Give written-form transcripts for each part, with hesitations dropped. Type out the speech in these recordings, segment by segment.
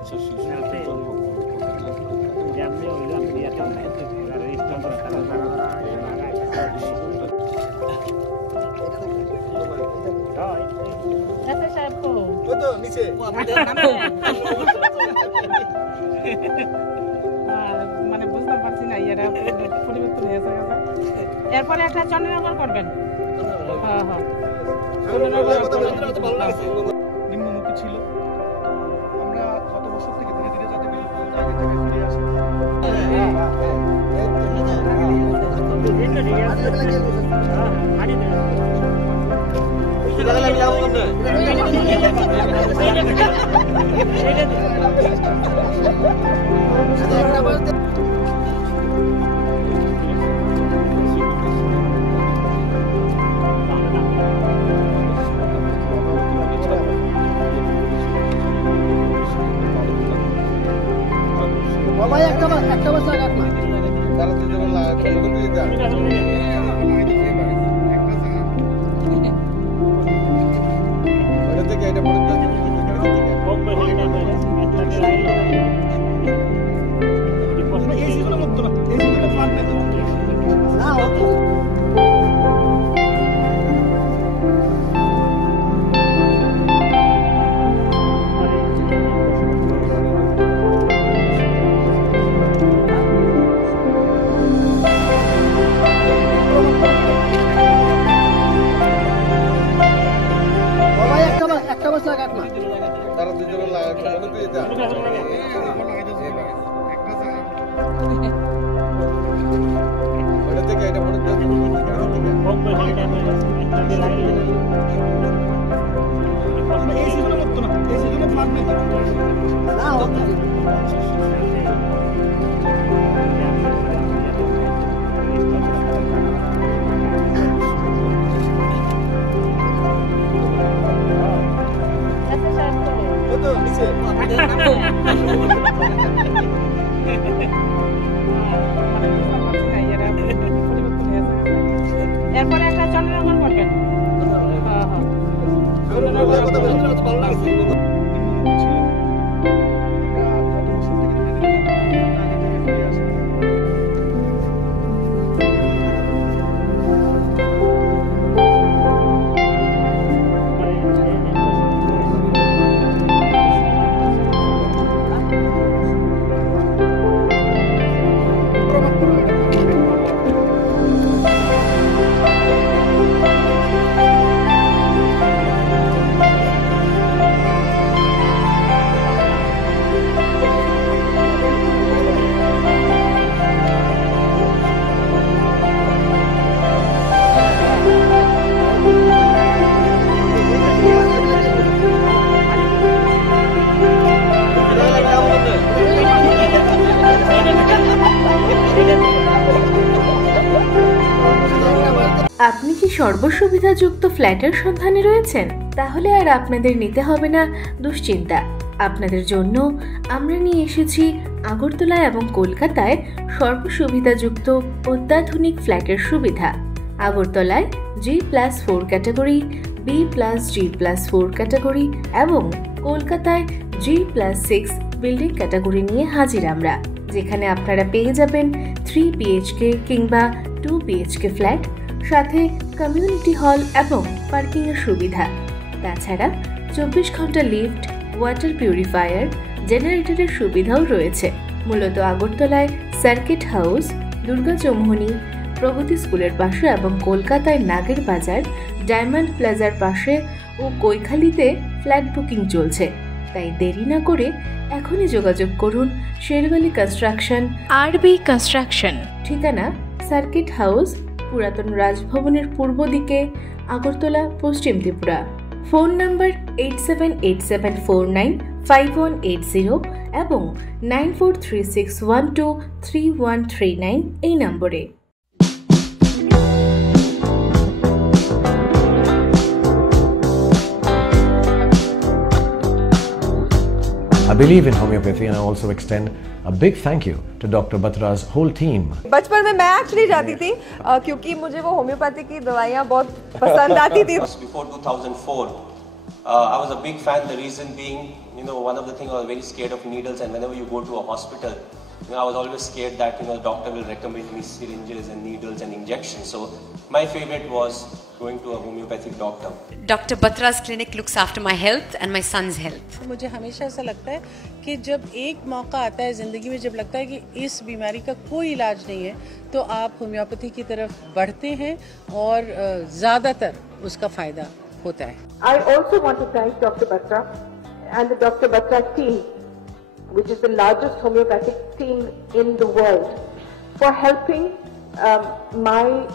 আচ্ছা শিশুদের জন্য মানে বুঝতে পারছি না এরা পরিবর্তন হয়েছে এরপরে একটা চন্দ্রনগর করবেন নিম্নমুখী ছিল আমরা গত বছর থেকে ধীরে ধীরে যাতে ফিরে আসি একটা বাস লাগাত না তারা তো যখন লাগাতে যায় ওটা থেকে এটা পড়ে যায় এইগুলো মত না এইগুলো প্ল্যান নাই না তারা দুজন লাগাতে যায় ওটা থেকে এটা পড়ে যায় এইগুলো মত না এইগুলো প্ল্যান নাই না এরপরে একটা চন্দ্রনগর করবেন আপনি কি সর্বসুবিধাযুক্ত ফ্ল্যাটের সন্ধানে রয়েছেন? তাহলে আর আপনাদের নিতে হবে না দুশ্চিন্তা। আপনাদের জন্য আমরা নিয়ে এসেছি আগরতলা এবং কলকাতায় সর্বসুবিধাযুক্ত অত্যাধুনিক ফ্ল্যাটের সুবিধা। আগরতলায় G+4 ক্যাটাগরি, B+G+4 ক্যাটাগরি এবং কলকাতায় G+6 বিল্ডিং ক্যাটাগরি নিয়ে হাজির আমরা, যেখানে আপনারা পেয়ে যাবেন 3 BHK কিংবা 2 BHK ফ্ল্যাট, সাথে কমিউনিটি হল এবং পার্কিং এর সুবিধা। তাছাড়া 24 ঘন্টা লিফট, ওয়াটার পিউরিফায়ার, জেনারেটরের সুবিধাও রয়েছে। মূলত আগরতলায় সার্কিট হাউস, দুর্গা চৌমুহনী, প্রগতি স্কুলের পাশে এবং কলকাতায় নাগের বাজার, ডায়মন্ড প্লাজার পাশে ও কৈখালিতে ফ্ল্যাট বুকিং চলছে। তাই দেরি না করে এখনই যোগাযোগ করুন শেরওয়ালি কনস্ট্রাকশন, RB কনস্ট্রাকশন। ঠিকানা সার্কিট হাউস, পুরাতন রাজভবনের পূর্ব দিকে, আগরতলা, পশ্চিম ত্রিপুরা। ফোন নাম্বার 8787495180 এবং 9436123139 এই নম্বরে। I believe in homeopathy and I also extend a big thank you to Dr. Batra's whole team. बचपन में मैं एक्चुअली जाती थी क्योंकि मुझे वो होम्योपैथी की दवाइयाँ बहुत पसंद आती थी। Before 2004, I was a big fan, the reason being, one of the things I was very scared of needles, and whenever you go to a hospital, I was always scared that, the doctor will recommend me syringes and needles and injections. So my favorite was going to a homeopathic doctor. Dr. Batra's clinic looks after my health and my son's health. मुझे हमेशा ऐसा लगता है कि जब एक मौका आता है ज़िंदगी में, जब लगता है कि इस बीमारी का कोई इलाज नहीं है, तो आप होम्योपैथी की तरफ बढ़ते हैं और ज़्यादातर उसका फ़ायदा होता है. I also want to thank Dr. Batra and the Dr. Batra team, which is the largest homeopathic team in the world, for helping my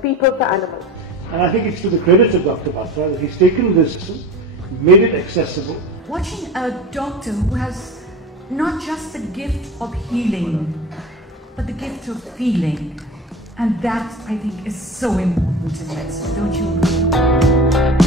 people for animals. And I think it's to the credit of Dr. Batra that he's taken this, made it accessible. Watching a doctor who has not just the gift of healing, but the gift of feeling, and that I think is so important in medicine, don't you agree?